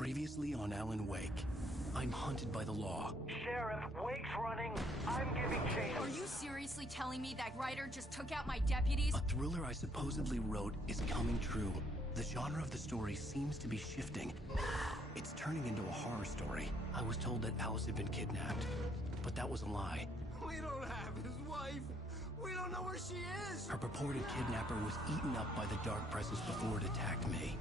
Previously on Alan Wake. I'm hunted by the law. Sheriff, Wake's running. I'm giving chase. Are you seriously telling me that writer just took out my deputies? A thriller I supposedly wrote is coming true. The genre of the story seems to be shifting. It's turning into a horror story. I was told that Alice had been kidnapped, but that was a lie. We don't have his wife. We don't know where she is. Her purported kidnapper was eaten up by the dark presence before it attacked me.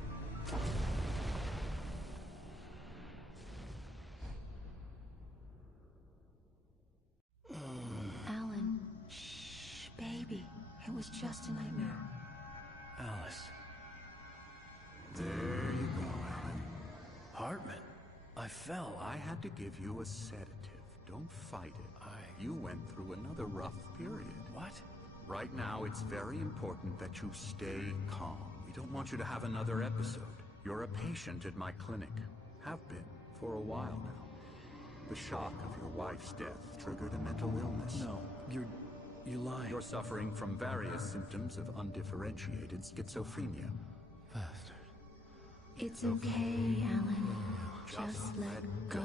Alan, shh, baby. It was just a nightmare. Alice. There you go, Alan. Hartman. I fell. I had to give you a sedative. Don't fight it. You went through another rough period. What? Right now, it's very important that you stay calm. We don't want you to have another episode. You're a patient at my clinic. Have been for a while now. The shock of your wife's death triggered a mental illness. No, you're lying. You're suffering from various symptoms of undifferentiated schizophrenia. Bastard. It's okay, Alan. Just let go.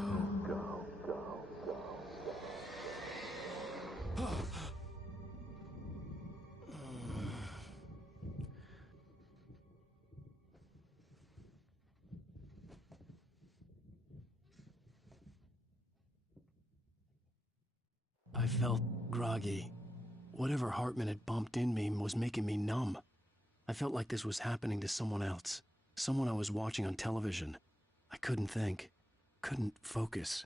I felt groggy. Whatever Hartman had bumped in me was making me numb. I felt like this was happening to someone else. Someone I was watching on television. I couldn't think. Couldn't focus.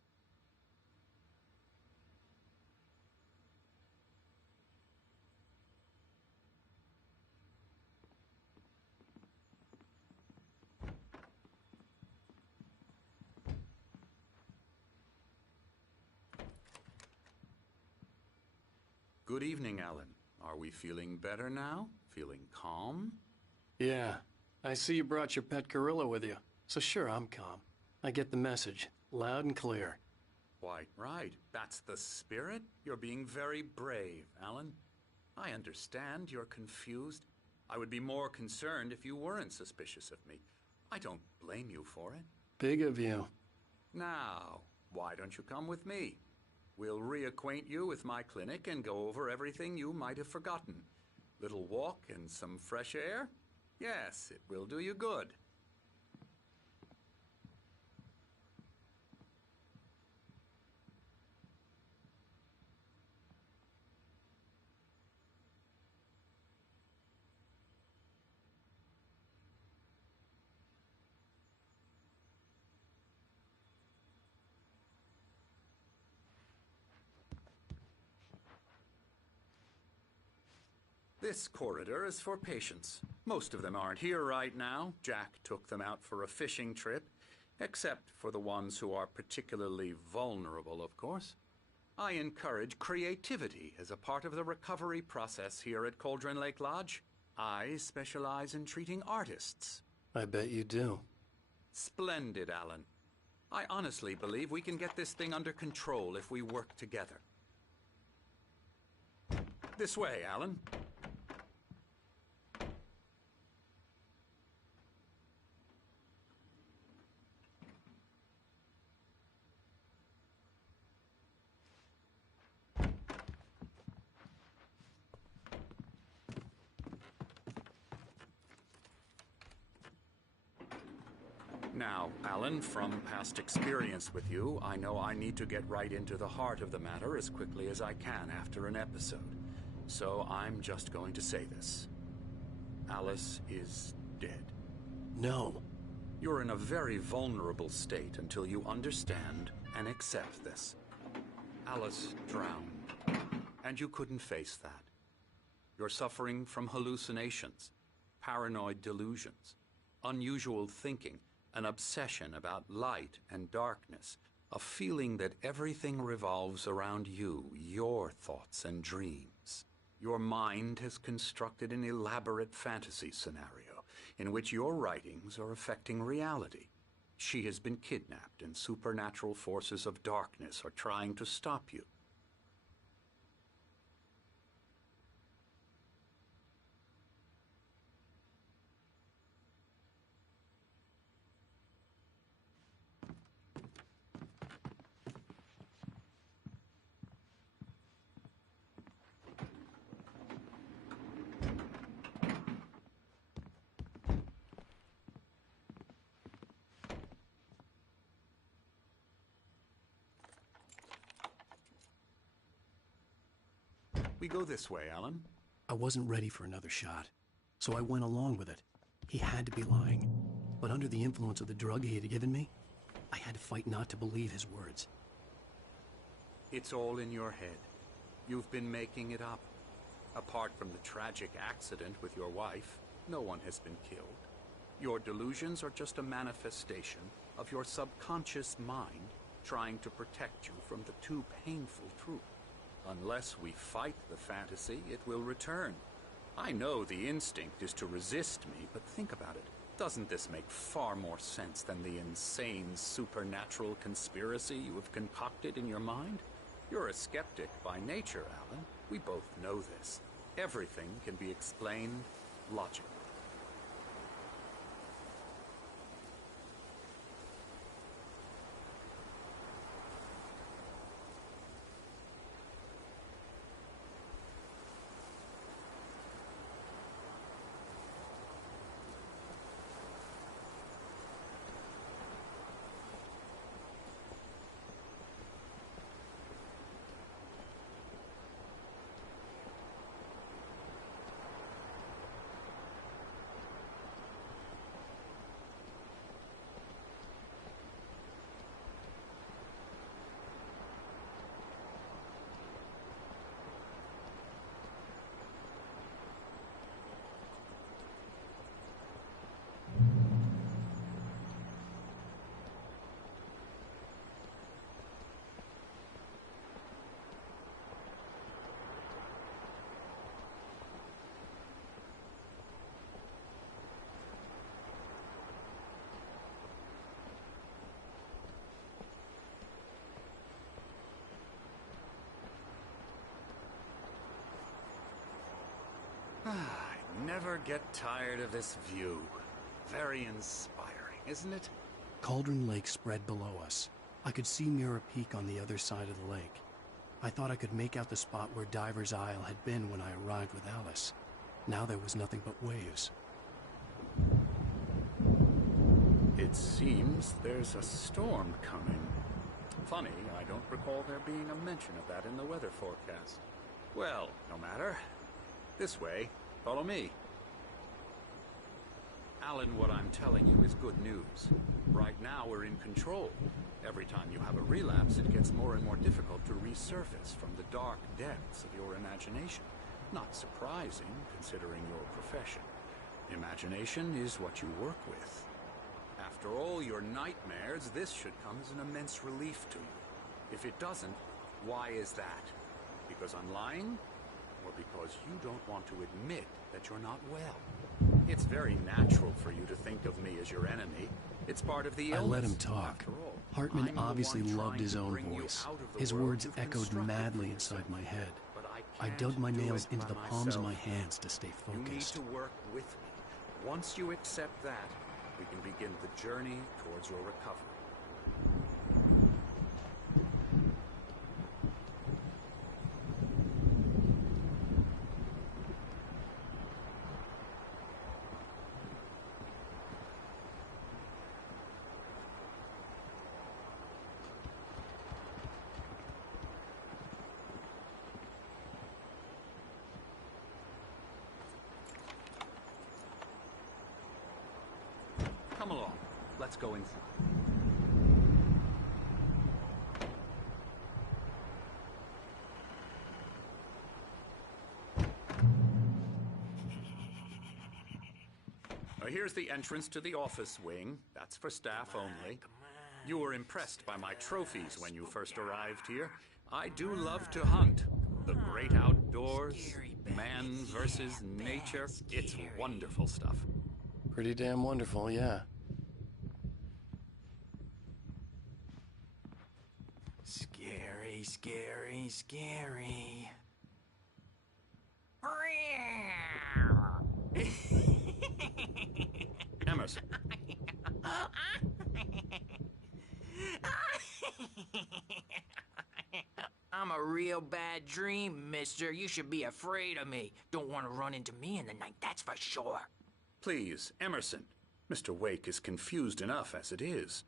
Good evening, Alan. Are we feeling better now? Feeling calm? Yeah. I see you brought your pet gorilla with you. So sure, I'm calm. I get the message. Loud and clear. Quite right. That's the spirit. You're being very brave, Alan. I understand you're confused. I would be more concerned if you weren't suspicious of me. I don't blame you for it. Big of you. Now, why don't you come with me? We'll reacquaint you with my clinic and go over everything you might have forgotten. Little walk and some fresh air? Yes, it will do you good. This corridor is for patients. Most of them aren't here right now. Jack took them out for a fishing trip, except for the ones who are particularly vulnerable, of course. I encourage creativity as a part of the recovery process here at Cauldron Lake Lodge. I specialize in treating artists. I bet you do. Splendid, Alan. I honestly believe we can get this thing under control if we work together. This way, Alan. Now, Alan, from past experience with you, I know I need to get right into the heart of the matter as quickly as I can after an episode. So I'm just going to say this. Alice is dead. No. You're in a very vulnerable state until you understand and accept this. Alice drowned, and you couldn't face that. You're suffering from hallucinations, paranoid delusions, unusual thinking, an obsession about light and darkness, a feeling that everything revolves around you, your thoughts and dreams. Your mind has constructed an elaborate fantasy scenario in which your writings are affecting reality. She has been kidnapped and supernatural forces of darkness are trying to stop you. We go this way, Alan. I wasn't ready for another shot, so I went along with it. He had to be lying. But under the influence of the drug he had given me, I had to fight not to believe his words. It's all in your head. You've been making it up. Apart from the tragic accident with your wife, no one has been killed. Your delusions are just a manifestation of your subconscious mind trying to protect you from the too painful truth. Unless we fight the fantasy, it will return. I know the instinct is to resist me, but think about it. Doesn't this make far more sense than the insane supernatural conspiracy you have concocted in your mind? You're a skeptic by nature, Alan. We both know this. Everything can be explained logically. I never get tired of this view. Very inspiring, isn't it? Cauldron Lake spread below us. I could see Mirror Peak on the other side of the lake. I thought I could make out the spot where Diver's Isle had been when I arrived with Alice. Now there was nothing but waves. It seems there's a storm coming. Funny, I don't recall there being a mention of that in the weather forecast. Well, no matter. This way. Follow me. Alan, what I'm telling you is good news. Right now we're in control. Every time you have a relapse, it gets more and more difficult to resurface from the dark depths of your imagination. Not surprising, considering your profession. Imagination is what you work with. After all your nightmares, this should come as an immense relief to you. If it doesn't, why is that? Because I'm lying? Or because you don't want to admit that you're not well? It's very natural for you to think of me as your enemy. It's part of the illness. I let him talk. Hartman obviously loved his own voice. His words echoed madly inside my head. I dug my nails into the palms of my hands to stay focused. You need to work with me. Once you accept that, we can begin the journey towards your recovery. Come along. Let's go inside. Now, here's the entrance to the office wing. That's for staff only. You were impressed by my trophies when you first arrived here. I do love to hunt. The great outdoors, man versus nature. It's wonderful stuff. Pretty damn wonderful, yeah. Scary, scary, scary. Emerson. I'm a real bad dream, mister. You should be afraid of me. Don't want to run into me in the night, that's for sure. Please, Emerson. Mr. Wake is confused enough as it is.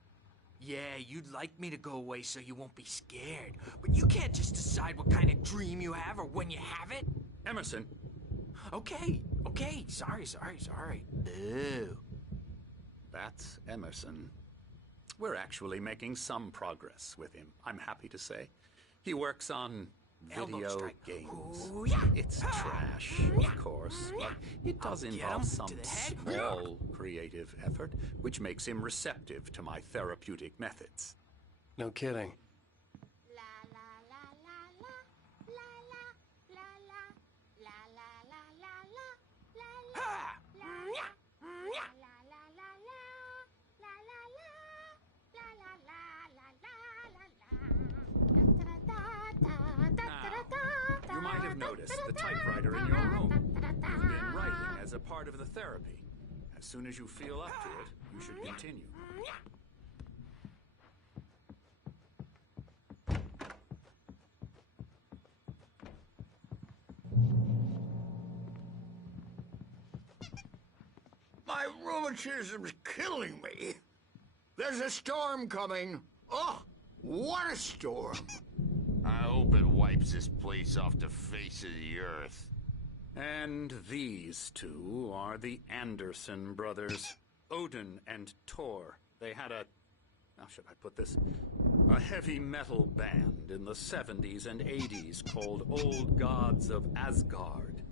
Yeah, you'd like me to go away so you won't be scared. But you can't just decide what kind of dream you have or when you have it. Emerson, Okay. Sorry. Ew. that's Emerson. We're actually making some progress with him, I'm happy to say. He works on Elbow video strike. games. Ooh, yeah. It's trash, of course, but it does Get involve him some to the head. small creative effort, which makes him receptive to my therapeutic methods. No kidding. You might have noticed the typewriter in your room. You've been writing as a part of the therapy. As soon as you feel up to it, you should continue. My rheumatism's killing me. There's a storm coming. Oh, what a storm. I hope it wipes this place off the face of the earth. And these two are the Anderson brothers, Odin and Thor. They had a, how should I put this? A heavy metal band in the 70s and 80s called Old Gods of Asgard.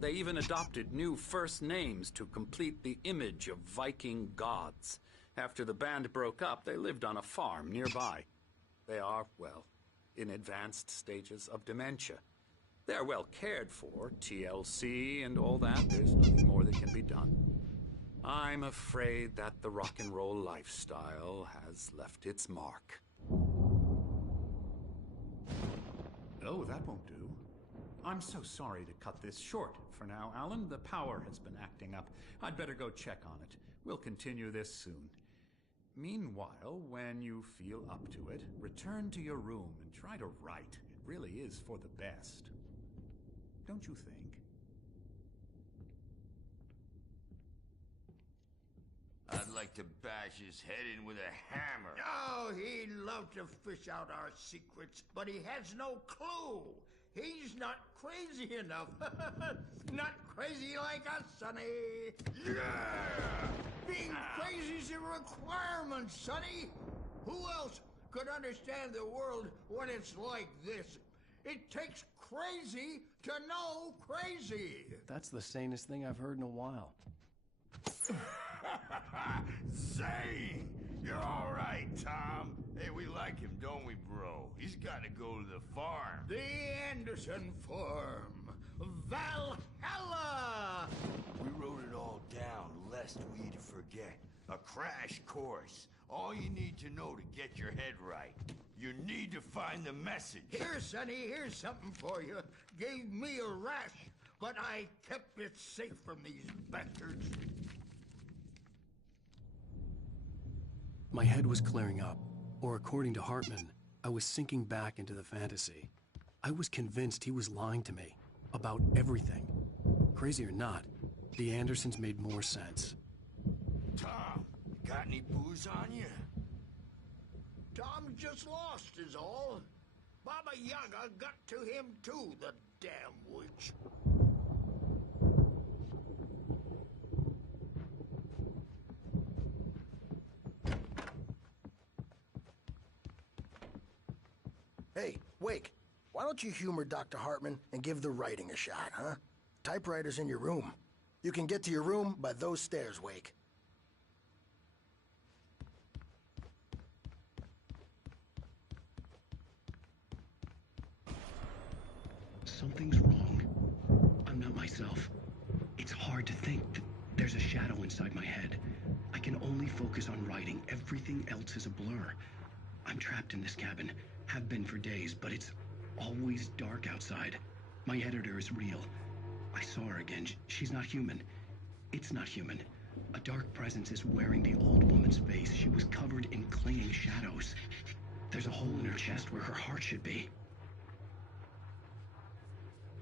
They even adopted new first names to complete the image of Viking gods. After the band broke up, they lived on a farm nearby. They are, well, in advanced stages of dementia. They're well cared for, TLC and all that. There's nothing more that can be done. I'm afraid that the rock and roll lifestyle has left its mark. Oh, that won't do. I'm so sorry to cut this short for now, Alan. The power has been acting up. I'd better go check on it. We'll continue this soon. Meanwhile, when you feel up to it, return to your room and try to write. It really is for the best. Don't you think? I'd like to bash his head in with a hammer. Oh, he'd love to fish out our secrets, but he has no clue. He's not crazy enough. Not crazy like us, Sonny. Yeah! Being crazy's a requirement, Sonny. Who else could understand the world when it's like this? It takes crazy to know crazy. That's the sanest thing I've heard in a while. Zane! You're all right, Tom. Hey, we like him, don't we, bro? He's got to go to the farm. The Anderson Farm. Valhalla! We wrote it all down, lest we forget. A crash course. All you need to know to get your head right. You need to find the message. Here, Sonny, here's something for you. Gave me a rash, but I kept it safe from these bastards. My head was clearing up, or according to Hartman, I was sinking back into the fantasy. I was convinced he was lying to me about everything. Crazy or not, the Andersons made more sense. Tom, got any booze on you? Tom just lost is all. Baba Yaga got to him too, the damn witch. Hey, Wake, why don't you humor Dr. Hartman and give the writing a shot, huh? Typewriter's in your room. You can get to your room by those stairs, Wake. Something's wrong. I'm not myself. It's hard to think that there's a shadow inside my head. I can only focus on writing. Everything else is a blur. I'm trapped in this cabin. Have been for days, but it's always dark outside. My editor is real. I saw her again. She's not human. It's not human. A dark presence is wearing the old woman's face. She was covered in clinging shadows. There's a hole in her chest where her heart should be.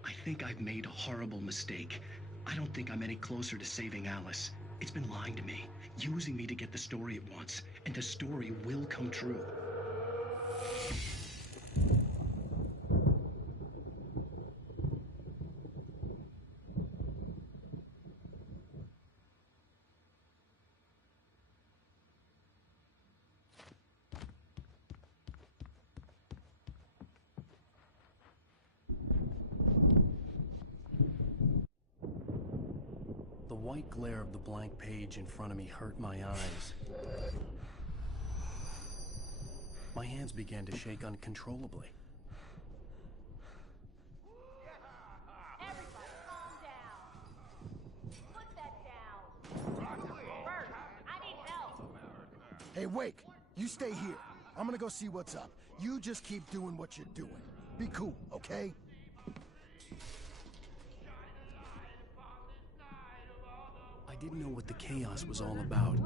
I think I've made a horrible mistake. I don't think I'm any closer to saving Alice. It's been lying to me. using me to get the story it wants, and the story will come true. The white glare of the blank page in front of me hurt my eyes. My hands began to shake uncontrollably. Everybody, calm down. Put that down. Bert, I need help. Hey, Wake, you stay here. I'm gonna go see what's up. You just keep doing what you're doing. Be cool, okay? I didn't know what the chaos was all about,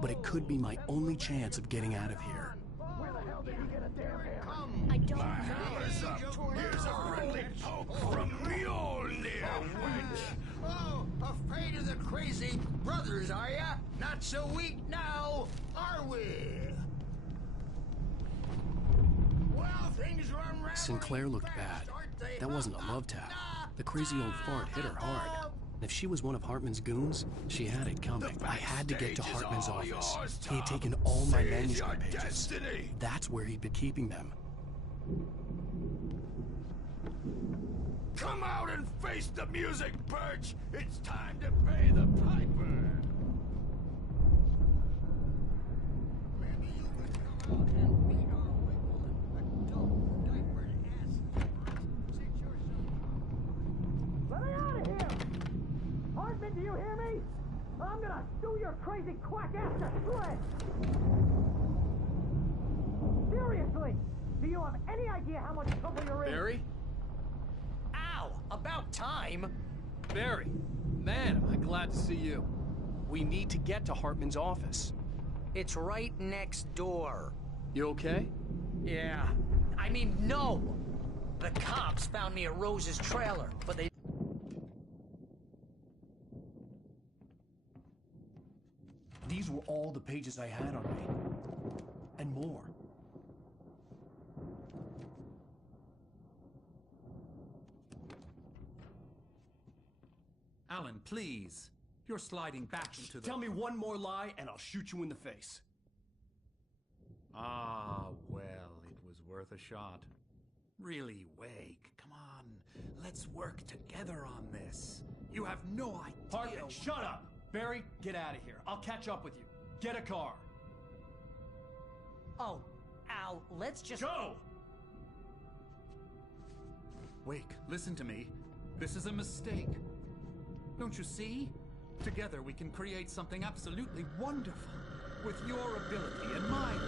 but it could be my only chance of getting out of here. Where the hell did he get a damn hair? I don't My know. hammer's up. Here's a friendly poke from Mjolnir, wench. Oh, afraid of the crazy brothers, are ya? Not so weak now, are we? Well, things run unraveling Sinclair looked fast, bad. aren't they? That wasn't a love tap. The crazy old fart hit her hard. And if she was one of Hartman's goons, she had it coming. I had to get to backstage is Hartman's all office. yours, He had Tom. taken all my Seize manuscript your pages. destiny. That's where he'd been keeping them. Come out and face the music, Birch. It's time to pay the piper. Maybe you could come out and meet our wiggling adult diapered ass. Sit yourself. Let me out of here! Hartman, do you hear me? I'm gonna sue your crazy quack ass to shreds! Seriously! Do you have any idea how much trouble you're in? Barry? Ow! About time! Barry! Man, am I glad to see you. We need to get to Hartman's office. It's right next door. You okay? Yeah. I mean, no! The cops found me at Rose's trailer, but they... These were all the pages I had on me. And more. Alan, please. You're sliding back into the... Tell me one more lie and I'll shoot you in the face. Ah, well, it was worth a shot. Really, Wake, come on. Let's work together on this. You have no idea... Hartman, shut up! Barry, get out of here. I'll catch up with you. Get a car. Oh, Al, let's just... Go! Wake, listen to me. This is a mistake. Don't you see? Together we can create something absolutely wonderful. With your ability and mine.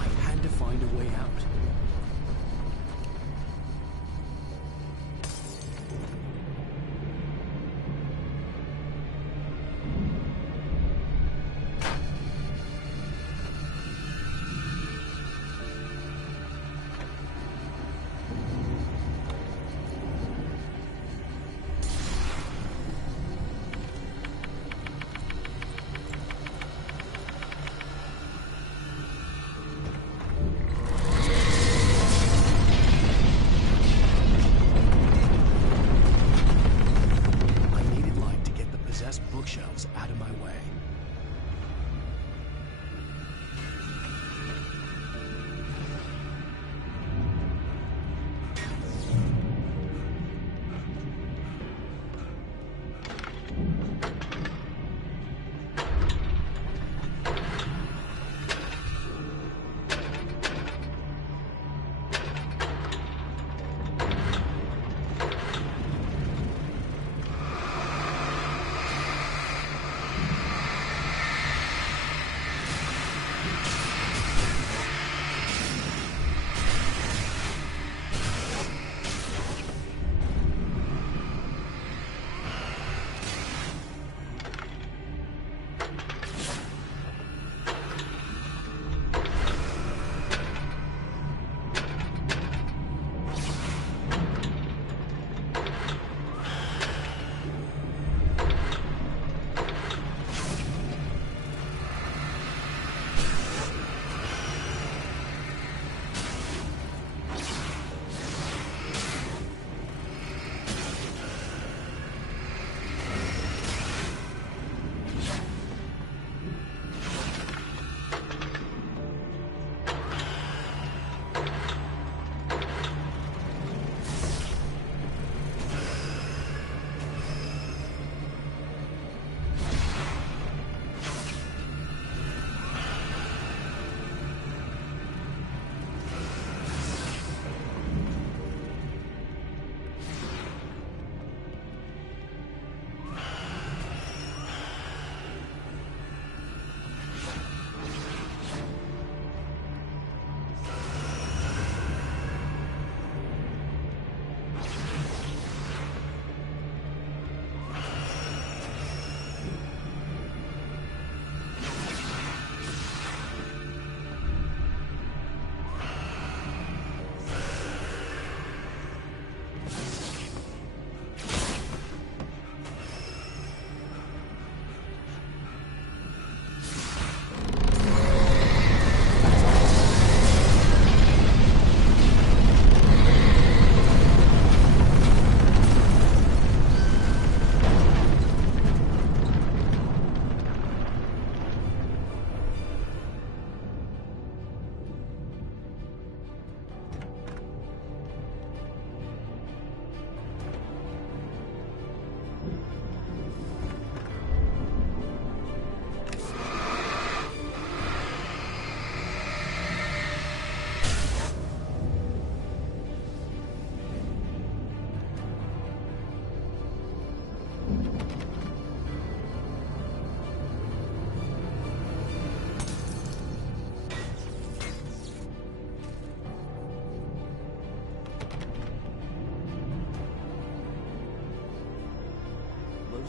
I had to find a way out.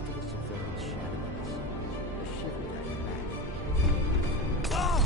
little civilian shadows. A shiver down your back. Oh!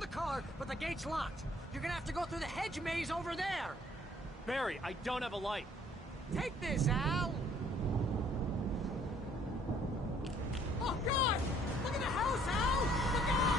The car, but the gate's locked. You're gonna have to go through the hedge maze over there. Barry, I don't have a light. Take this, Al. Oh, God! Look at the house, Al! Look out!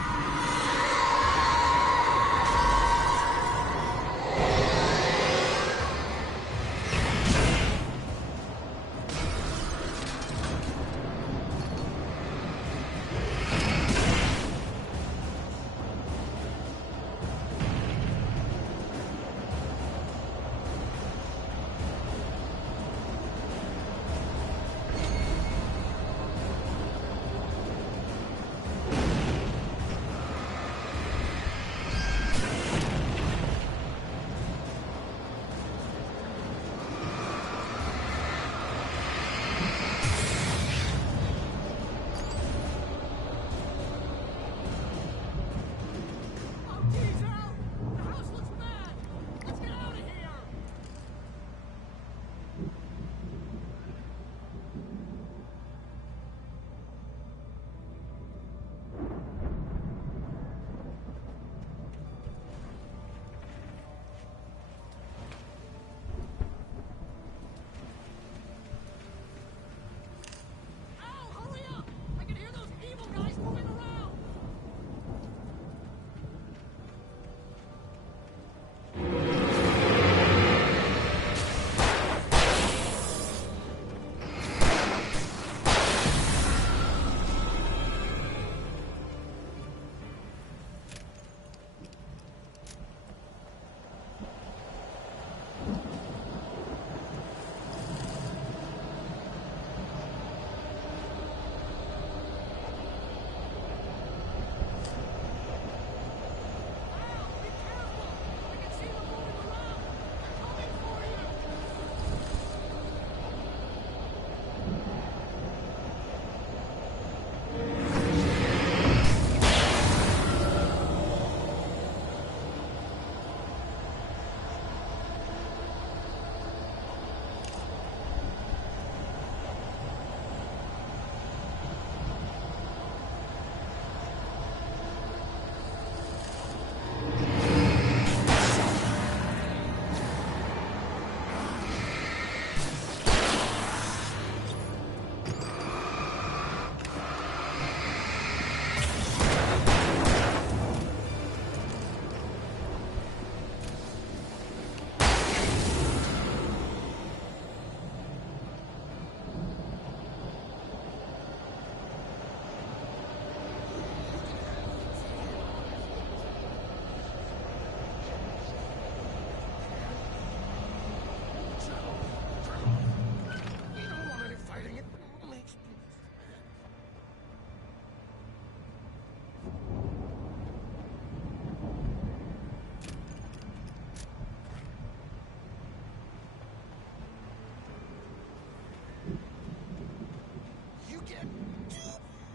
You get 2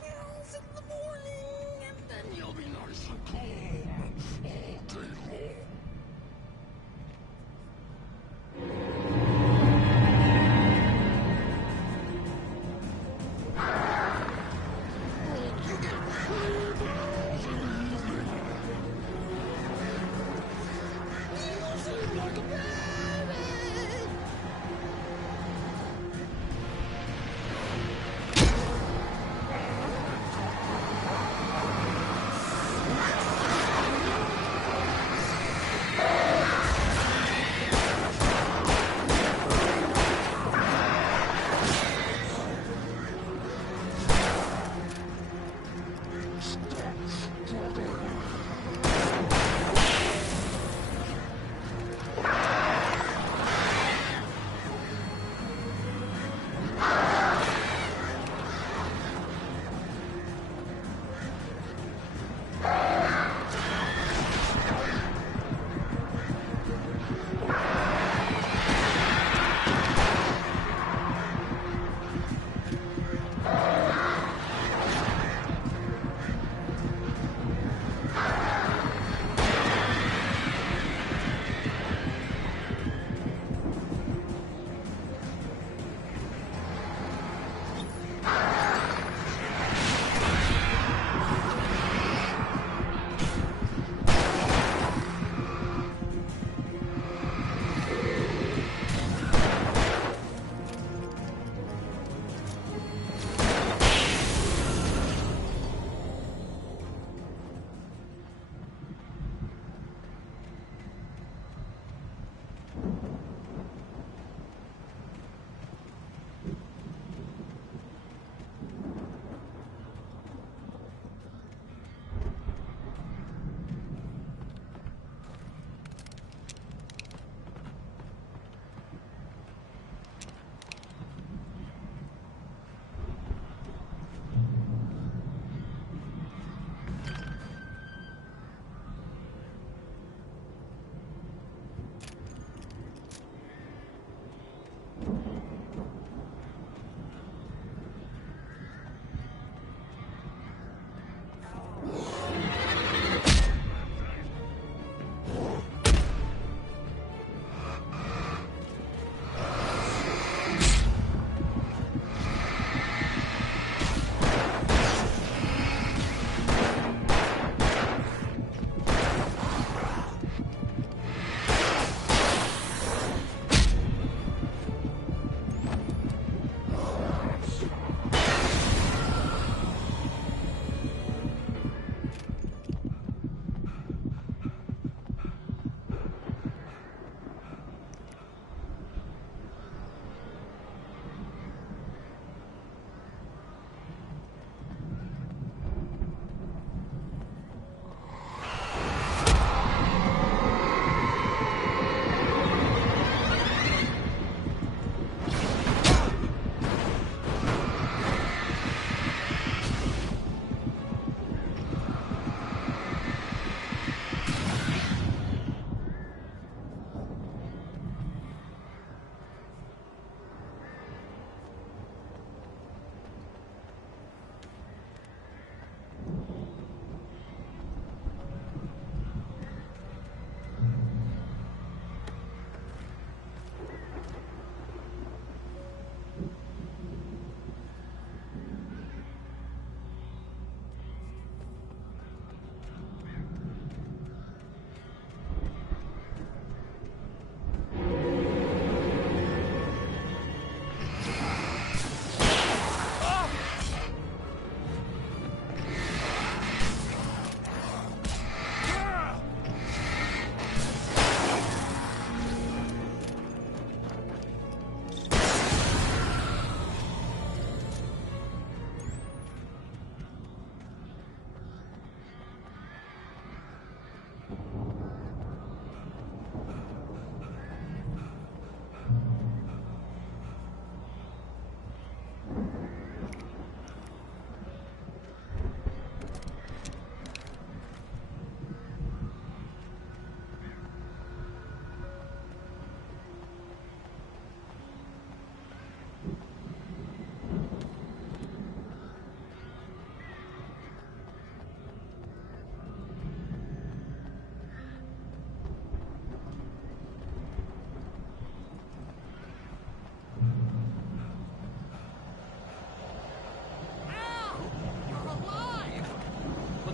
pills in the morning, and then you'll be nice and calm all day long. You get 3 pills in the evening. You sleep like a baby.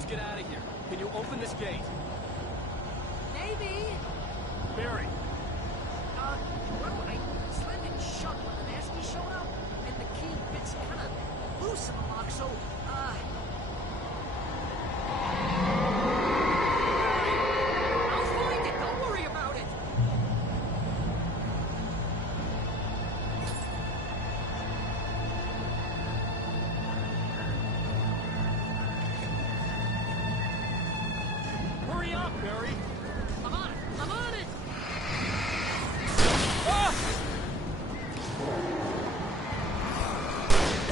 Let's get out of here. Can you open this gate? Maybe. Barry! Well, I slammed it shut when the nasty showed up, and the key fits kind of loose in the lock, so, I'll find it, don't worry about it! Hurry up, Barry! I'm on it! I'm on it! Ah!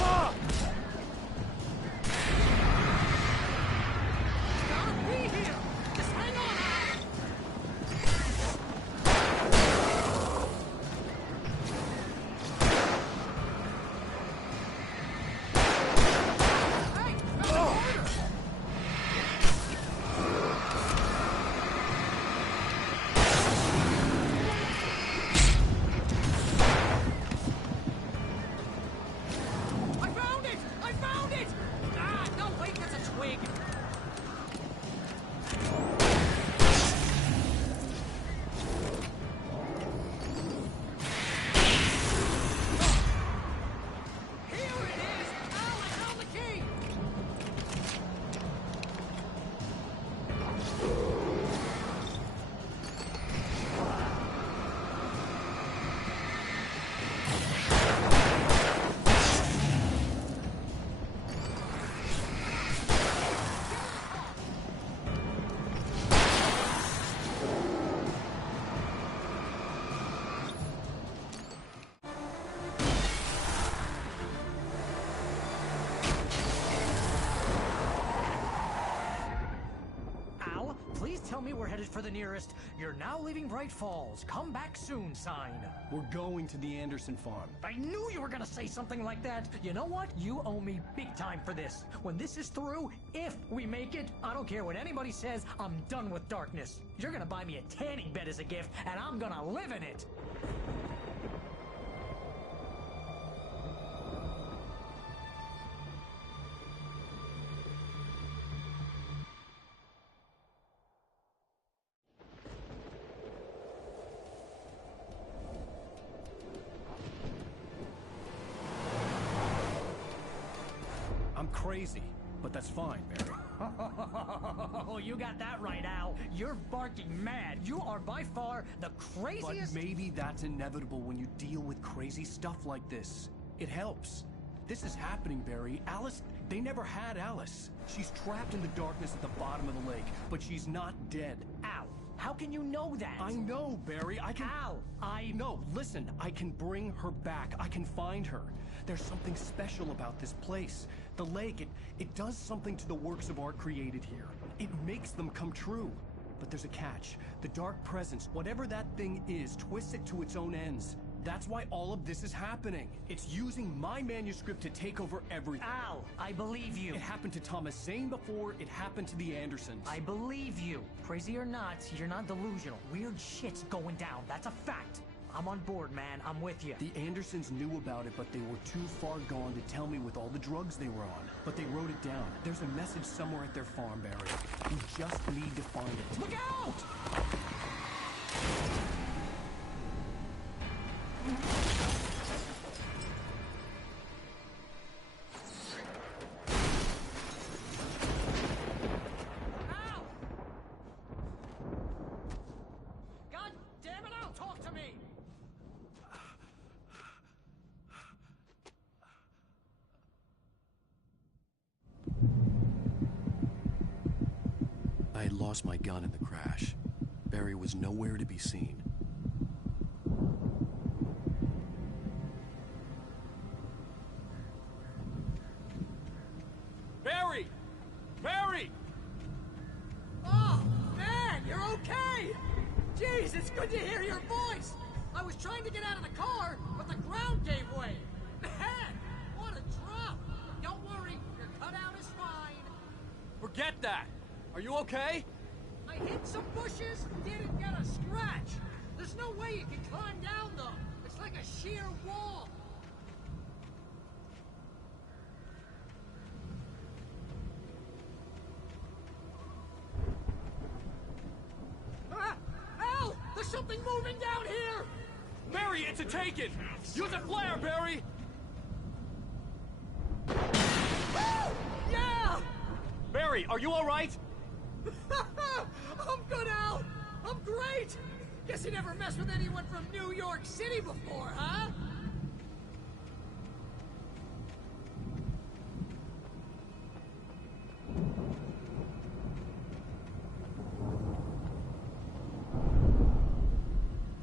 Ah! Gotta be here! Just hang on, Al! Hey! Found the order! I found it! I found it! Ah, no, wait, that's a twig. Here it is! Al, I found the key! Al, please tell me we're headed for the nearest "You're now leaving Bright Falls. Come back soon" sign. We're going to the Anderson farm. I knew you were gonna say something like that. You know what? You owe me big time for this. When this is through, if we make it, I don't care what anybody says, I'm done with darkness. You're gonna buy me a tanning bed as a gift, and I'm gonna live in it. I'm crazy, but that's fine, Barry. Oh, you got that right, Al. You're barking mad. You are by far the But craziest... maybe that's inevitable when you deal with crazy stuff like this. It helps. This is happening, Barry. Alice, they never had Alice. She's trapped in the darkness at the bottom of the lake, but she's not dead. Al, how can you know that? I know, Barry. I can... Al, No, listen. I can bring her back. I can find her. There's something special about this place. The lake, it does something to the works of art created here. It makes them come true. But there's a catch. The dark presence, whatever that thing is, twists it to its own ends. That's why all of this is happening. It's using my manuscript to take over everything. Al, I believe you. It happened to Thomas Zane before, it happened to the Andersons. I believe you. Crazy or not, you're not delusional. Weird shit's going down. That's a fact. I'm on board, man. I'm with you. The Andersons knew about it, but they were too far gone to tell me with all the drugs they were on. But they wrote it down. There's a message somewhere at their farm, Barry. You just need to find it. Look out! Al! God damn it, Al, talk to me! I had lost my gun in the crash. Barry was nowhere to be seen. Barry! Barry! Oh, man, you're okay! Jeez, it's good to hear your voice! I was trying to get out of the car, but the ground gave way! Man, what a drop! Don't worry, your cutout is fine. Forget that! Are you okay? I hit some bushes, didn't get a scratch. There's no way you can climb down, though. It's like a sheer wall. moving down here! Barry, it's a taken! Use a flare, Barry! Yeah! Barry, are you alright? I'm good, Al! I'm great! Guess you never messed with anyone from New York City before, huh?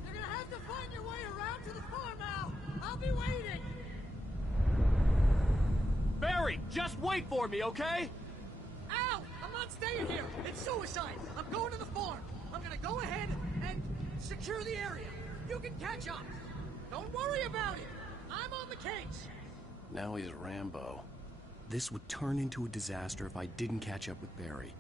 You're gonna have to find your way around to the farm, Al! I'll be waiting! Barry, just wait for me, okay? Al! I'm not staying here! It's suicide! I'm going to the farm! I'm gonna go ahead and secure the area. You can catch up. Don't worry about it. I'm on the case. Now he's Rambo. This would turn into a disaster if I didn't catch up with Barry.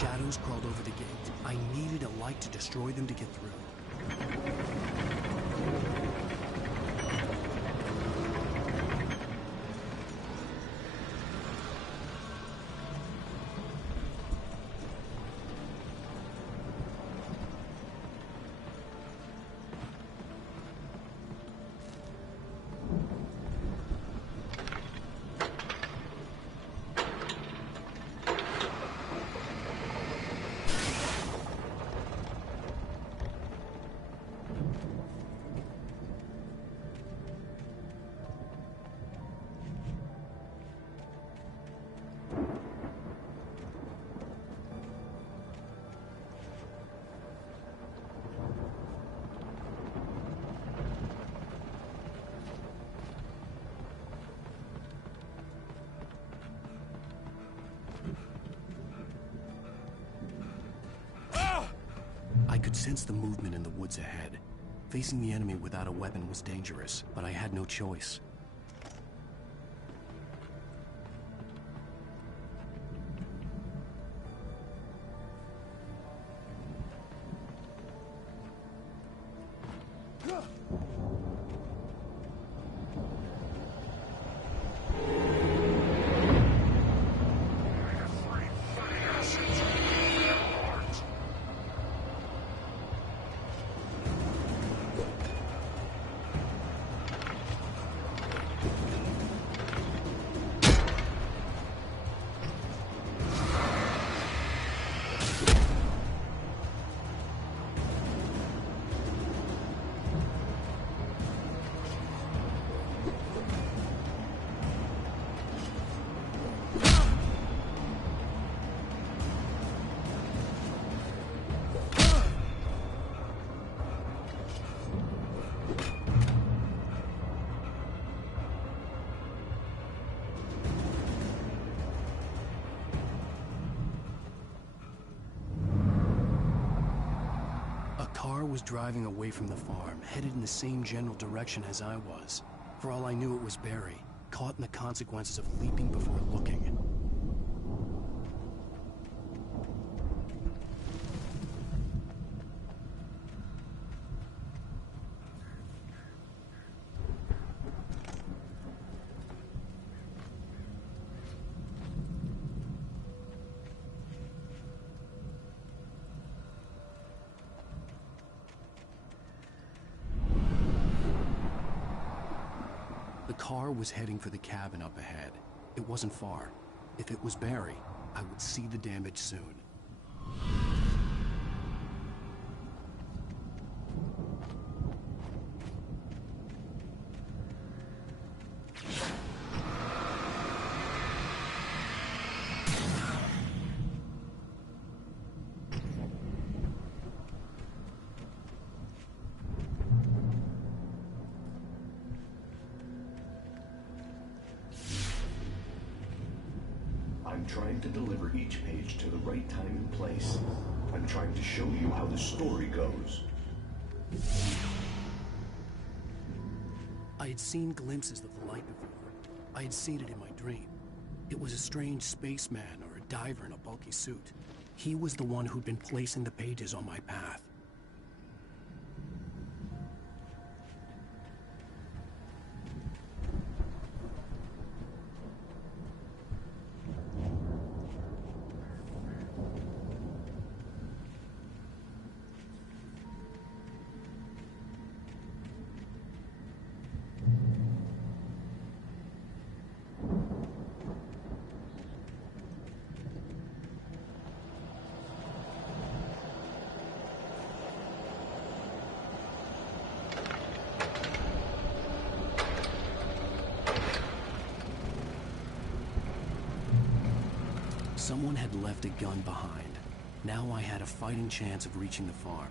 Shadows crawled over the gate. I needed a light to destroy them to get through. I could sense the movement in the woods ahead. Facing the enemy without a weapon was dangerous, but I had no choice. car was driving away from the farm, headed in the same general direction as I was. For all I knew, it was Barry, caught in the consequences of leaping before looking. The car was heading for the cabin up ahead. It wasn't far. If it was Barry, I would see the damage soon. I'm trying to deliver each page to the right time and place. I'm trying to show you how the story goes. I had seen glimpses of the light before. I had seen it in my dream. It was a strange spaceman or a diver in a bulky suit. He was the one who'd been placing the pages on my path. Someone had left a gun behind. Now I had a fighting chance of reaching the farm.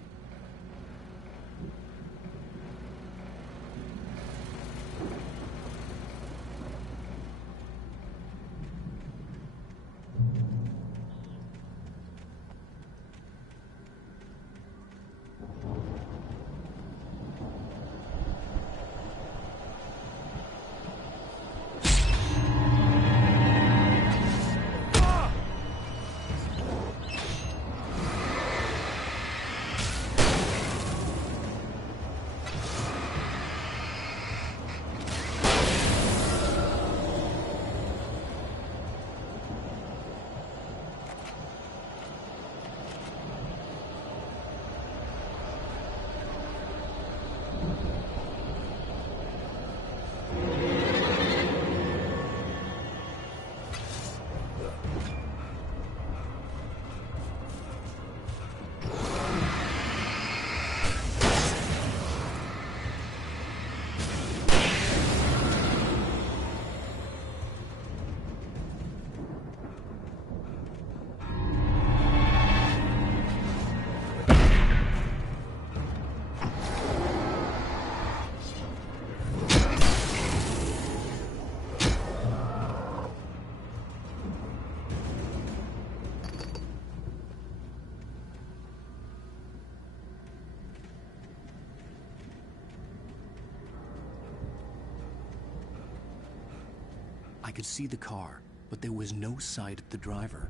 I could see the car, but there was no sight of the driver.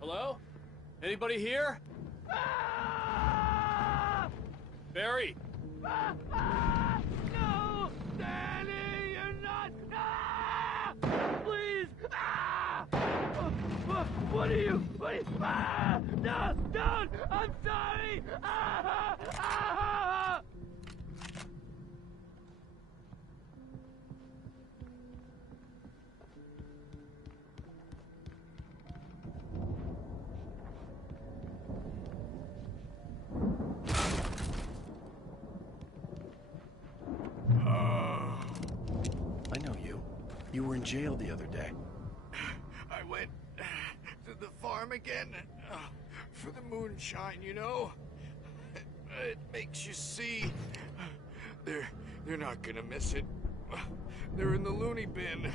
Hello? Anybody here? Barry! No! Danny, you're not! Please! What are you? No! Don't! I'm sorry! I know you. You were in jail the other day. I went to the farm again for the moonshine, you know? It makes you see. They're not gonna miss it. They're in the loony bin.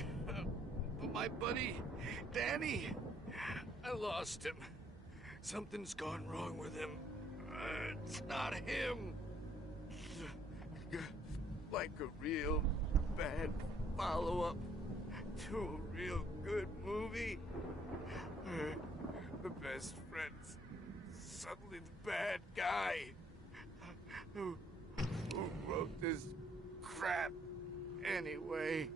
my buddy, Danny. I lost him. Something's gone wrong with him. It's not him. Like a real bad follow-up to a real good movie. The best friend's suddenly the bad guy. Who wrote this crap anyway?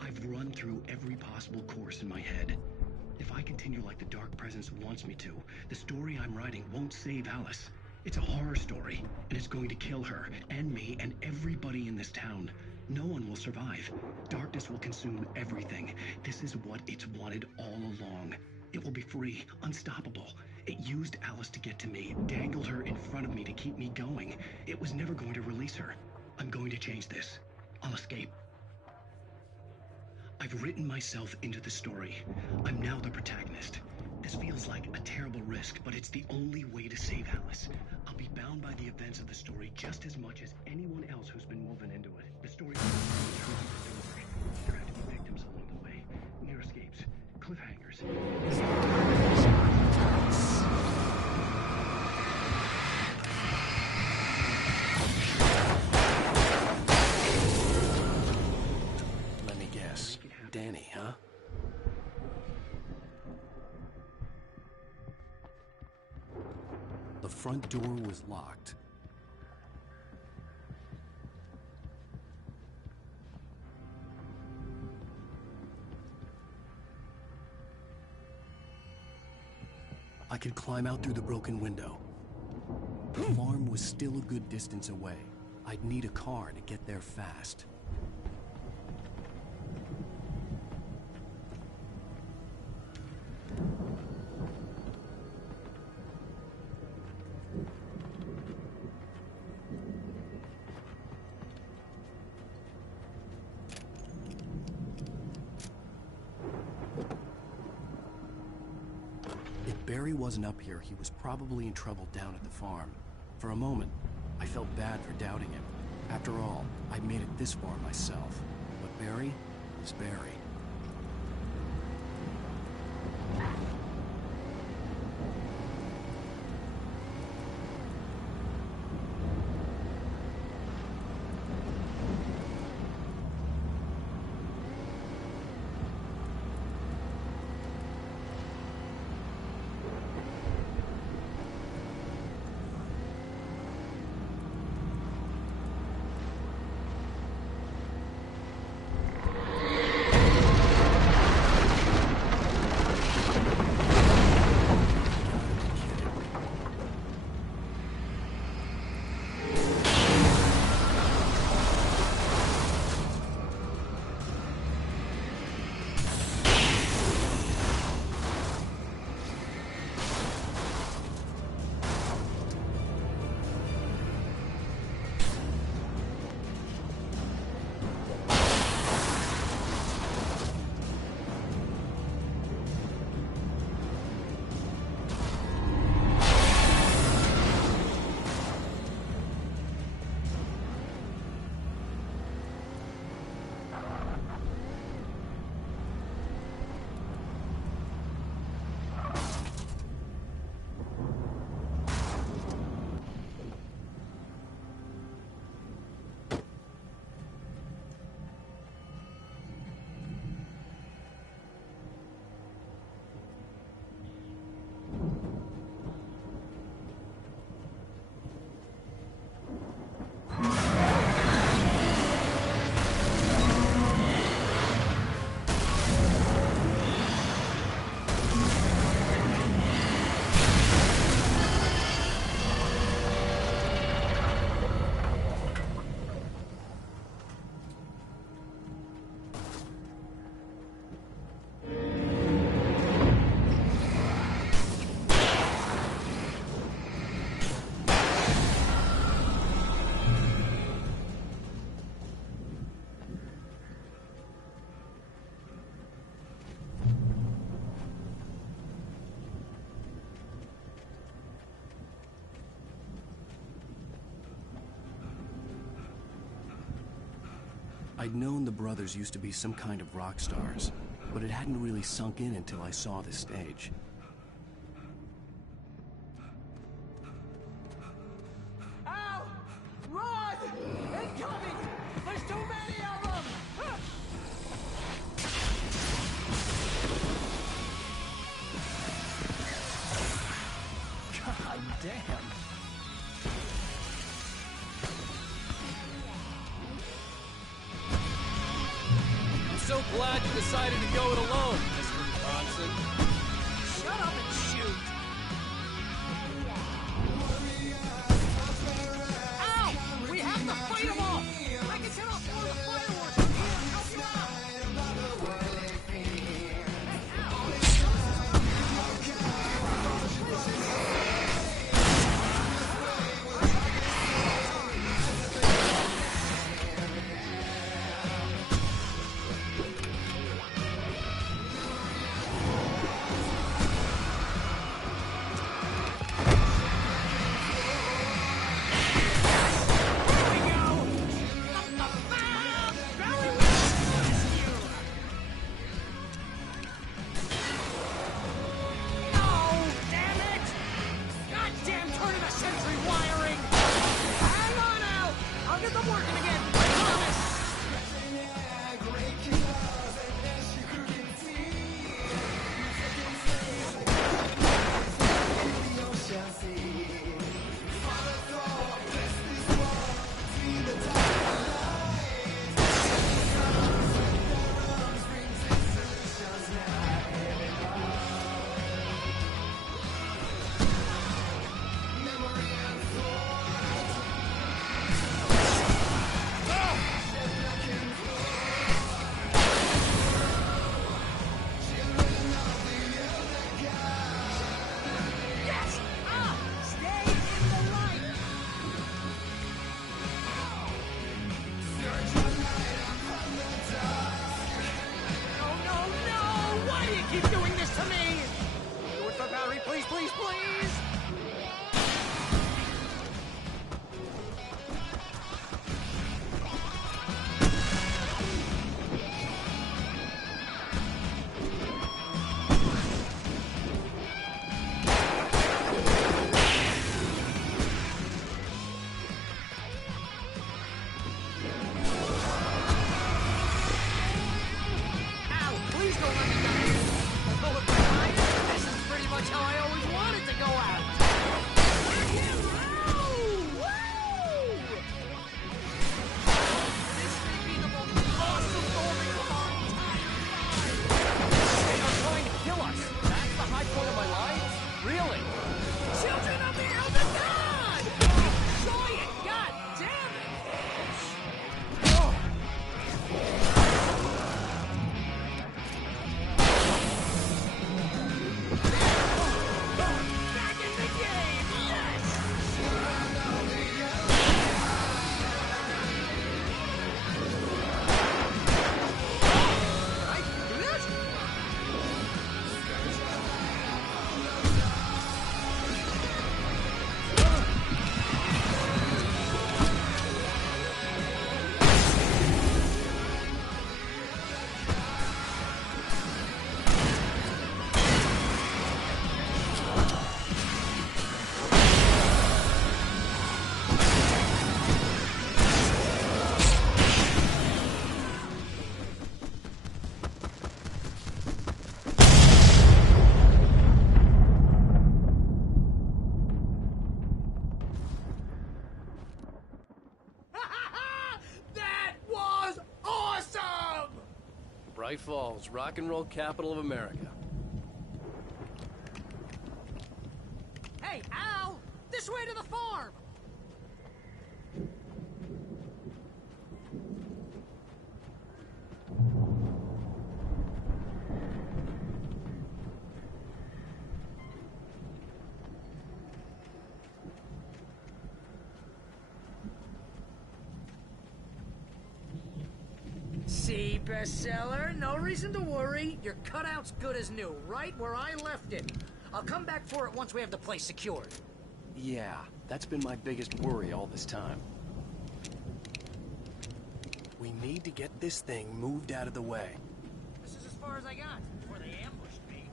I've run through every possible course in my head. If I continue like the Dark Presence wants me to, the story I'm writing won't save Alice. It's a horror story, and it's going to kill her, and me, and everybody in this town. No one will survive. Darkness will consume everything. This is what it's wanted all along. It will be free, unstoppable. It used Alice to get to me, dangled her in front of me to keep me going. It was never going to release her. I'm going to change this. I'll escape. I've written myself into the story. I'm now the protagonist. This feels like a terrible risk, but it's the only way to save Alice. I'll be bound by the events of the story just as much as anyone else who's been woven into it. The story will be truly restored. There have to be victims along the way. Near escapes. Cliffhangers. Let me guess. Danny, huh? The front door was locked. I could climb out through the broken window. The farm was still a good distance away. I'd need a car to get there fast. If Barry wasn't up here, he was probably in trouble down at the farm. For a moment, I felt bad for doubting him. After all, I made it this far myself. But Barry is Barry. I'd known the brothers used to be some kind of rock stars, but it hadn't really sunk in until I saw this stage. Al! Run! Incoming! There's too many of them! God damn. I'm so glad you decided to go it alone, Mr. Bronson. Shut up and shoot! Ow! We have to fight them off! I can set off one of the fireworks from here and help you out! Bright Falls, rock and roll capital of America. Hey, Al! This way to the farm! See, bestseller? No reason to worry. Your cutout's good as new, right where I left it. I'll come back for it once we have the place secured. Yeah, that's been my biggest worry all this time. We need to get this thing moved out of the way. This is as far as I got before they ambushed me.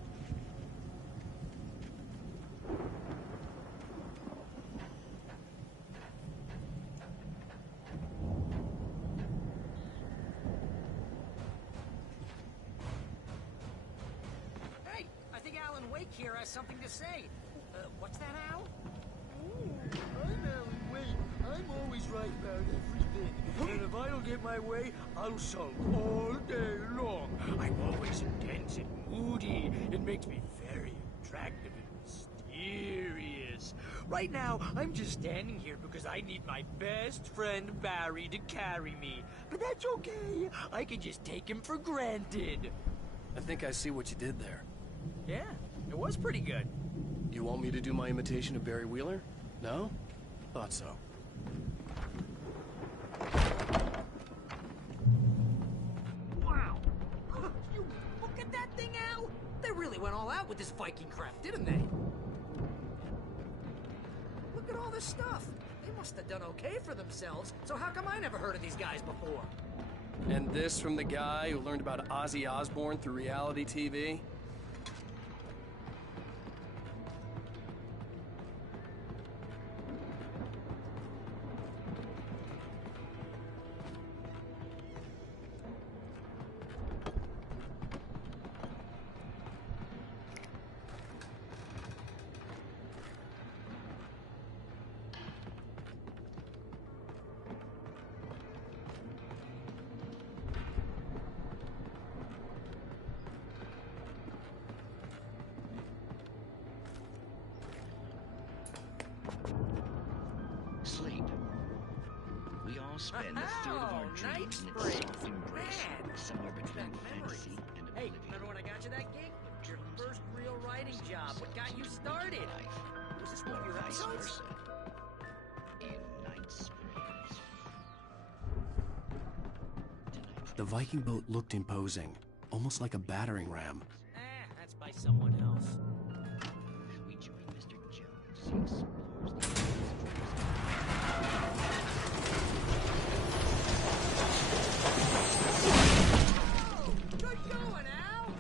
Hey, I think Alan Wake here has something to say. What's that, Al? I'm Alan Wake. I'm always right about everything. And if I don't get my way, I'll sulk all day long. I'm always intense and moody. It makes me very attractive and mysterious. Right now, I'm just standing here because I need my best friend Barry to carry me. But that's okay. I can just take him for granted. I think I see what you did there. Yeah, it was pretty good. You want me to do my imitation of Barry Wheeler? No? Thought so. Wow! You look at that thing, Al! They really went all out with this Viking crap, didn't they? Look at all this stuff. They must have done okay for themselves, so how come I never heard of these guys before? And this from the guy who learned about Ozzy Osbourne through reality TV? Sleep. We all spend a third of our dreams in its soft embrace, somewhere between fantasy and Hey, oblivion. remember when I got you that gig? Your first real writing job. What got you started? Was this one of your Vice episodes? versa. In Night Springs. The Viking boat looked imposing, almost like a battering ram. That's by someone else. We join Mr. Jones. He explores the Good going, Al!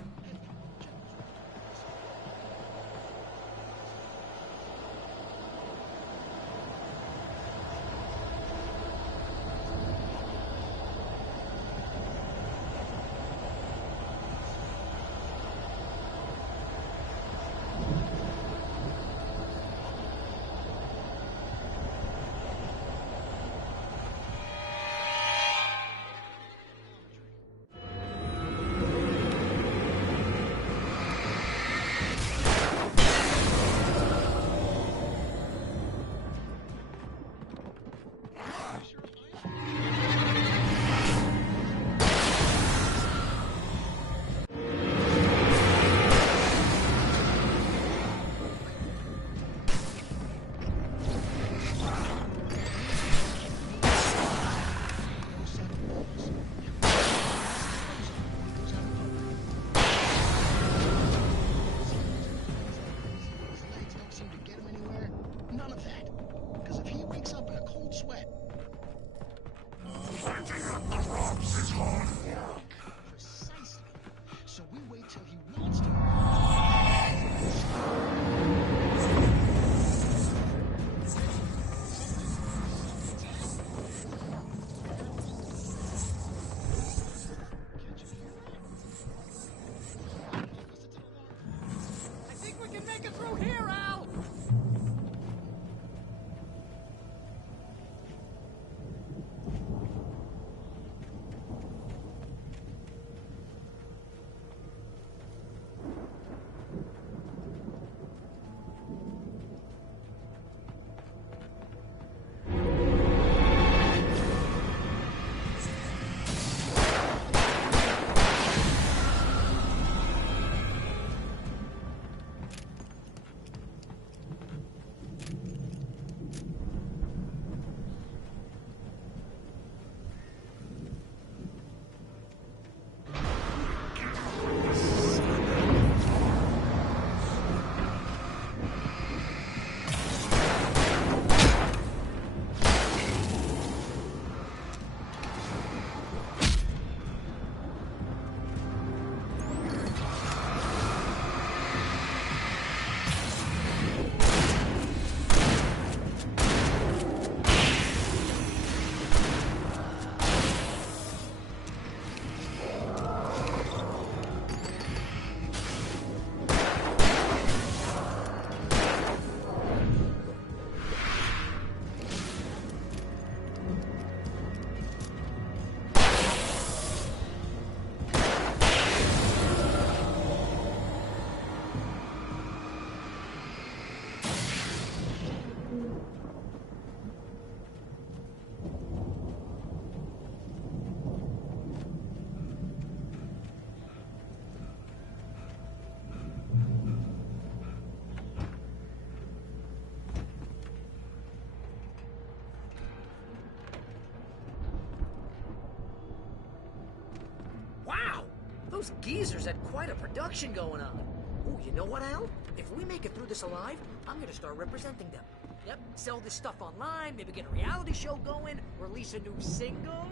Those geezers had quite a production going on. Ooh, you know what, Al? If we make it through this alive, I'm gonna start representing them. Yep, sell this stuff online, maybe get a reality show going, release a new single.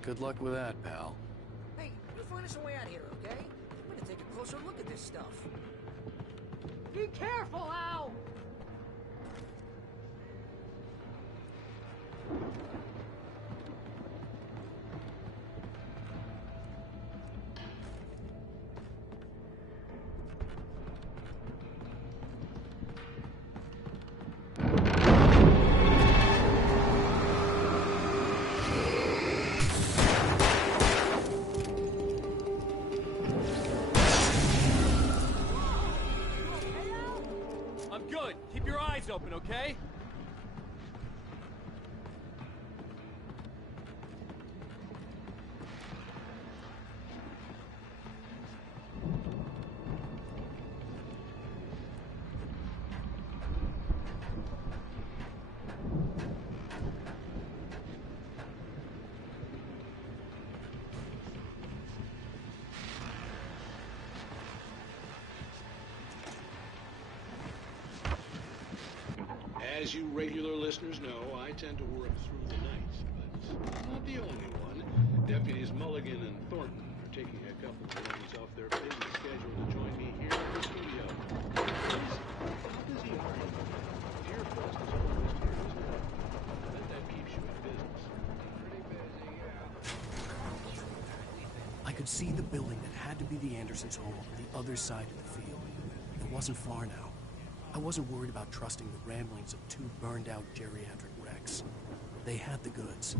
Good luck with that, pal. Hey, you find us a way out of here, okay? I'm gonna take a closer look at this stuff. Be careful, Al! I'm good. Keep your eyes open, okay? As you regular listeners know, I tend to work through the night, but I'm not the only one. Deputies Mulligan and Thornton are taking a couple of days off their busy schedule to join me here in the studio. How busy are you? Deer Fest is almost here, isn't it? I bet that keeps you in business. Pretty busy, yeah. I could see the building that had to be the Andersons' home on the other side of the field. It wasn't far now. I wasn't worried about trusting the ramblings of two burned-out geriatric wrecks. They had the goods.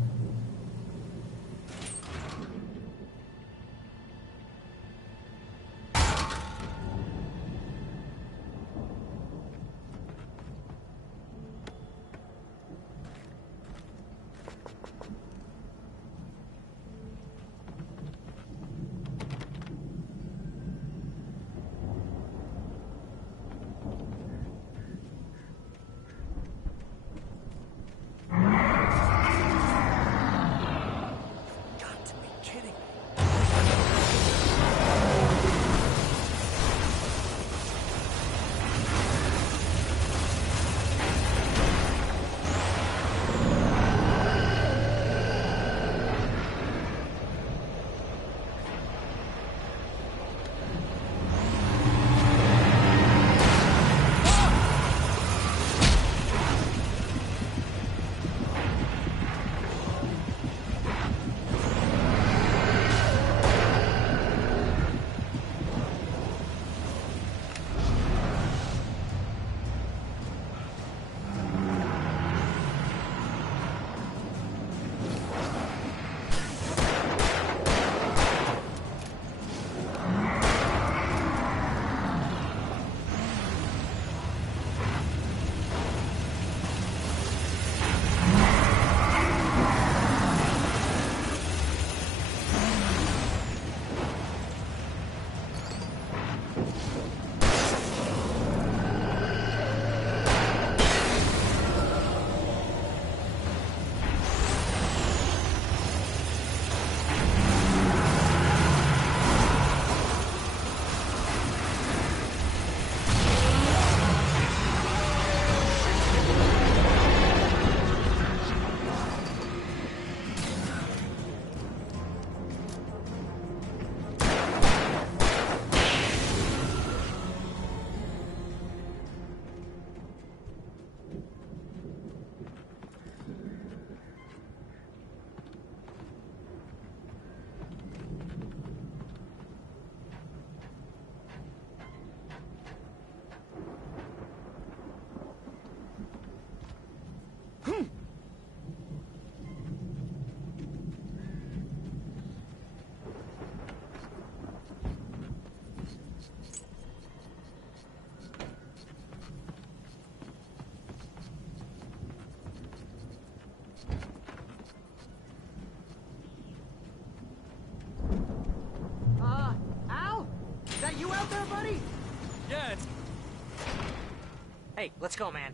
Hey, let's go, man.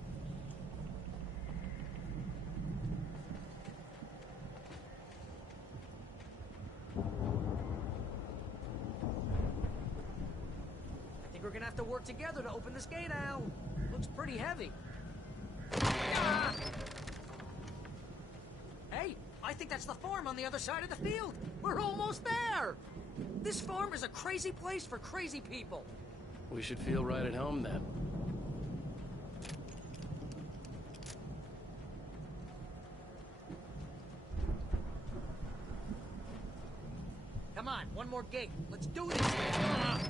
to work together to open this gate, Al. Looks pretty heavy. Ah! Hey, I think that's the farm on the other side of the field. We're almost there. This farm is a crazy place for crazy people. We should feel right at home then. Come on, one more gate. Let's do this thing. Ah!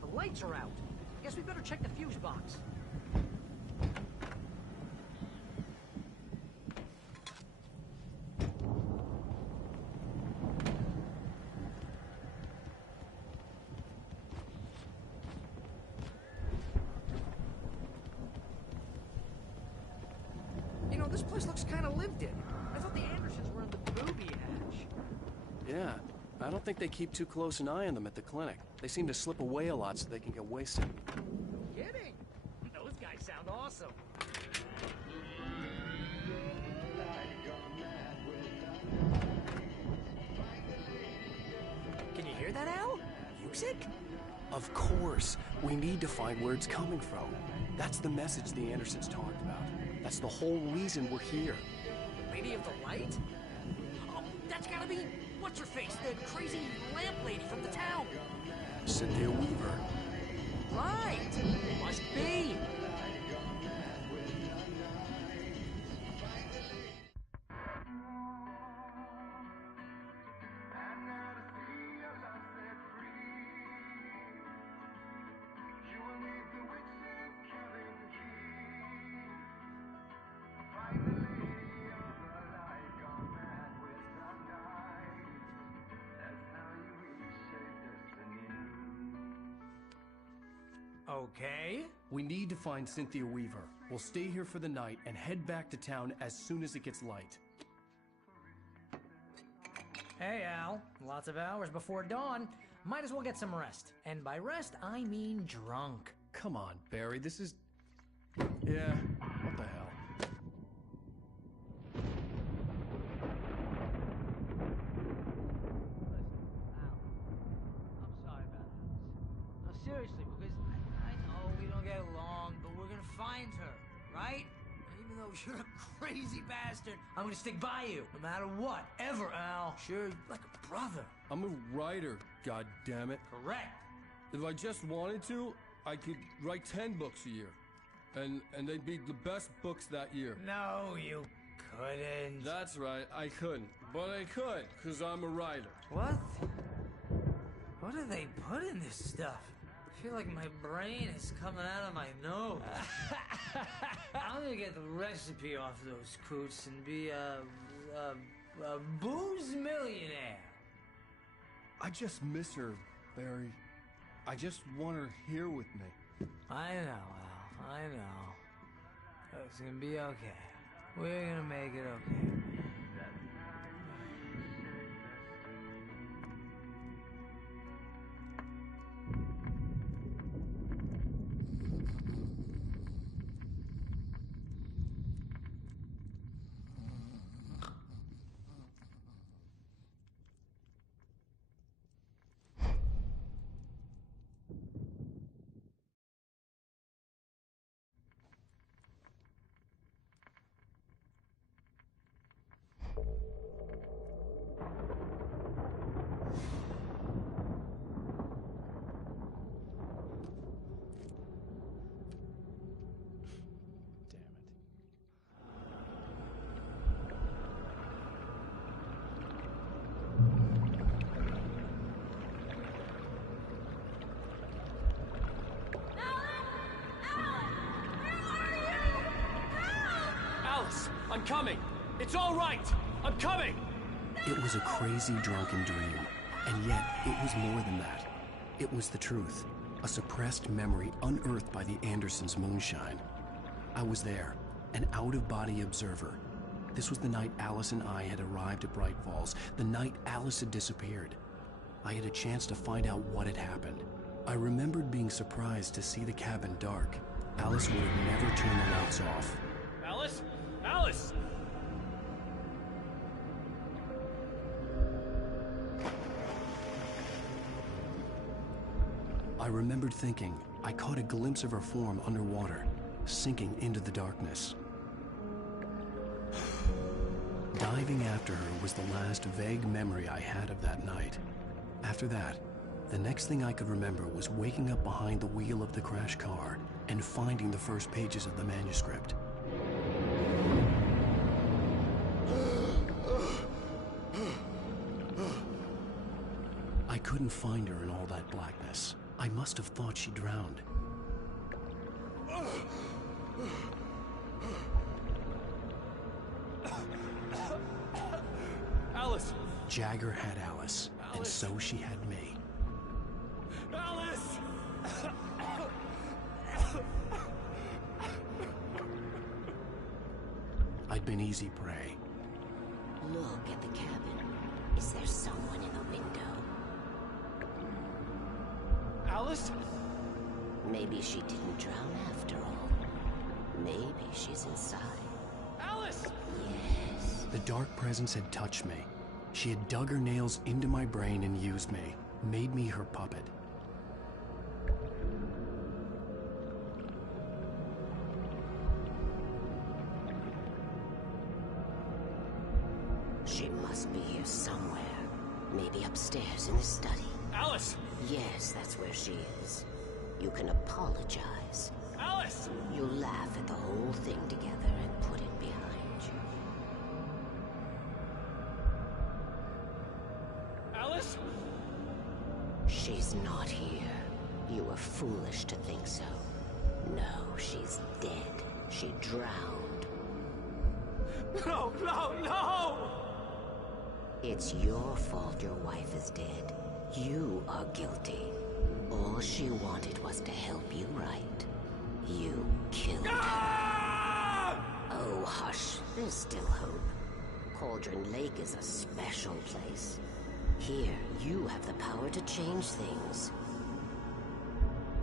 The lights are out. Guess we better check the fuse box. You know, this place looks kind of lived in. I thought the Andersons were in the booby hatch. Yeah, I don't think they keep too close an eye on them at the clinic. They seem to slip away a lot so they can get wasted. No kidding. Those guys sound awesome. Can you hear that, Al? Music? Of course. We need to find where it's coming from. That's the message the Andersons talked about. That's the whole reason we're here. Lady of the Light? Oh, that's gotta be... What's-her-face? The crazy lamp lady from the town. Cynthia Weaver. Right. Must be. Okay. We need to find Cynthia Weaver. We'll stay here for the night and head back to town as soon as it gets light. Hey, Al. Lots of hours before dawn. Might as well get some rest. And by rest, I mean drunk. Come on, Barry, this is... Yeah, what the hell? I'm sorry about this. No, seriously, because I know we don't get along, but we're gonna find her, right? And even though you're a crazy bastard, I'm gonna stick by you, no matter what, ever, Al. Sure, like a brother. I'm a writer, goddammit. Correct. If I just wanted to, I could write 10 books a year. And they'd be the best books that year. No, you couldn't. That's right, I couldn't. But I could, because I'm a writer. What? What do they put in this stuff? I feel like my brain is coming out of my nose. I'm gonna get the recipe off those coots and be a booze millionaire. I just miss her, Barry. I just want her here with me. I know, Al. I know. It's gonna be okay. We're gonna make it okay. I'm coming! It's all right! I'm coming! It was a crazy drunken dream, and yet it was more than that. It was the truth, a suppressed memory unearthed by the Andersons' moonshine. I was there, an out-of-body observer. This was the night Alice and I had arrived at Bright Falls, the night Alice had disappeared. I had a chance to find out what had happened. I remembered being surprised to see the cabin dark. Alice would have never turned the lights off. Alice? Alice! I remembered thinking I caught a glimpse of her form underwater, sinking into the darkness. Diving after her was the last vague memory I had of that night. After that, the next thing I could remember was waking up behind the wheel of the crashed car and finding the first pages of the manuscript. I couldn't find her in all that blackness. I must have thought she drowned. Alice! Jagger had Alice, and so she had me. Alice! I'd been easy prey. Look at the cabin. Is there someone in the window? Alice? Maybe she didn't drown after all. Maybe she's inside. Alice! Yes. The dark presence had touched me. She had dug her nails into my brain and used me, made me her puppet. She must be here somewhere. Maybe upstairs in the study. Alice! Yes, that's where she is. You can apologize. Alice! You'll laugh at the whole thing together and put it behind you. Alice? She's not here. You were foolish to think so. No, she's dead. She drowned. No, no, no! It's your fault your wife is dead. You are guilty. All she wanted was to help you right. You killed her. Oh, hush. There's still hope. Cauldron Lake is a special place. Here, you have the power to change things.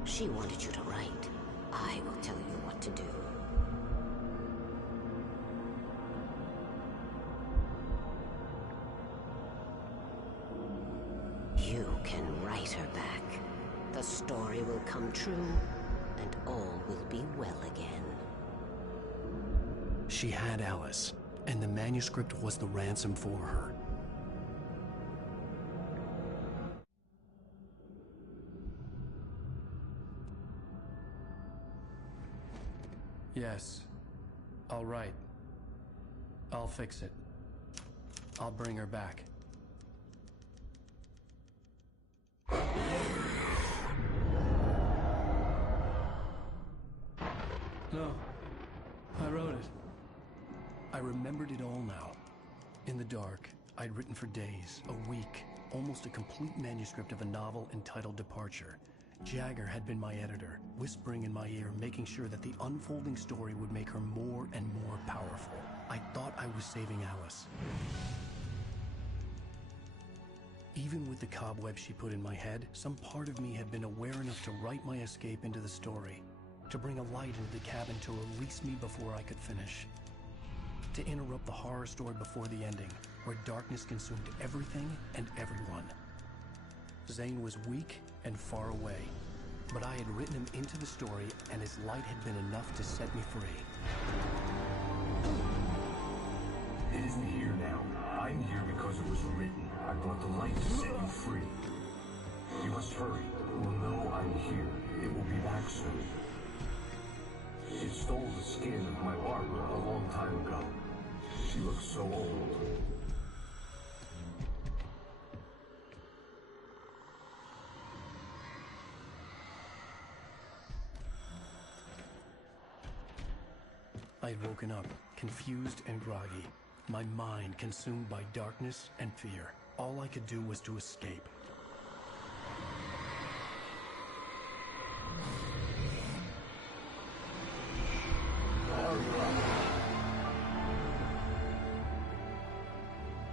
She wanted you to write. I will tell you what to do. You can write her back. The story will come true, and all will be well again. She had Alice, and the manuscript was the ransom for her. Yes. I'll write. I'll fix it. I'll bring her back. No. I wrote it. I remembered it all now. In the dark, I'd written for days, a week, almost a complete manuscript of a novel entitled Departure. Jagger had been my editor, whispering in my ear, making sure that the unfolding story would make her more and more powerful. I thought I was saving Alice. Even with the cobwebs she put in my head, some part of me had been aware enough to write my escape into the story, to bring a light into the cabin to release me before I could finish, to interrupt the horror story before the ending, where darkness consumed everything and everyone. Zane was weak and far away, but I had written him into the story, and his light had been enough to set me free. It isn't here now. I'm here because it was written. I brought the light to set you free. You must hurry. It will know I'm here. It will be back soon. It stole the skin of my Barbara a long time ago. She looks so old. I'd woken up, confused and groggy, my mind consumed by darkness and fear. All I could do was to escape.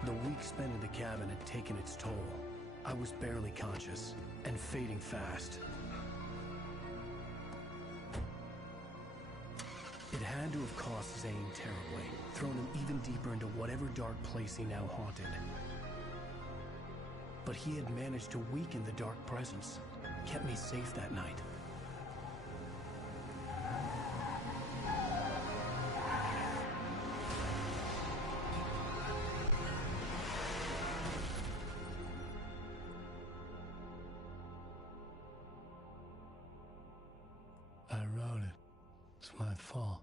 The week spent in the cabin had taken its toll. I was barely conscious, and fading fast. had to have cost Zane terribly, thrown him even deeper into whatever dark place he now haunted. But he had managed to weaken the dark presence, kept me safe that night. I wrote it. It's my fault.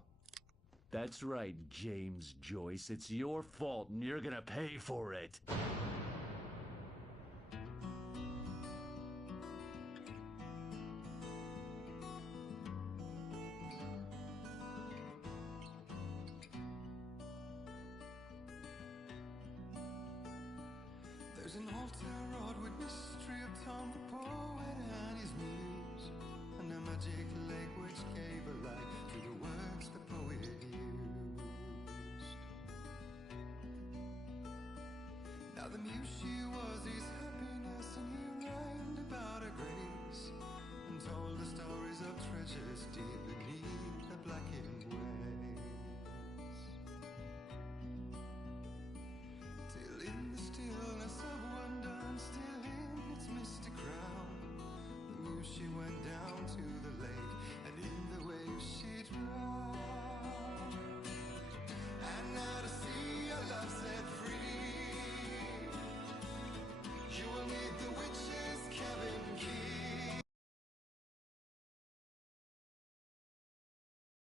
That's right, James Joyce. It's your fault, and you're gonna pay for it. There's an old town road with mystery of Tom the poet and his muse, and a magic lake which gave a light to the words the poet used. Now the muse she was his happiness, and he rhymed about her grace, and told the stories of